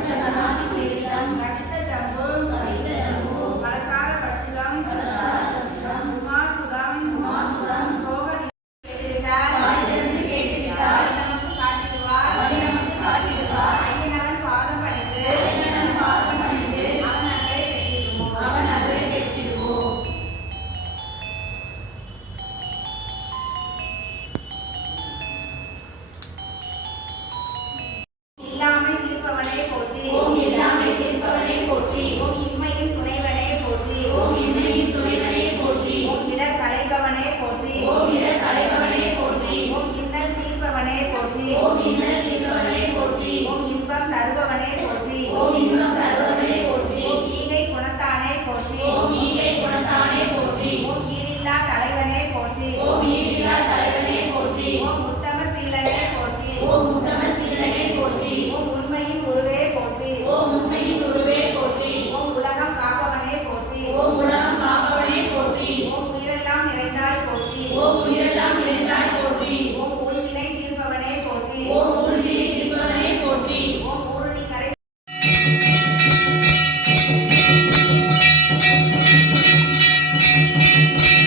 Thank you. போற்றி. ஓம் இன்னல் செய்பவனே போற்றி. ஓம் இன்பம் தருபவனே போற்றி. ஓம் இன்பம் தருபவனே போற்றி. ஓம் தீமை குணத்தானே போற்றி. Thank you.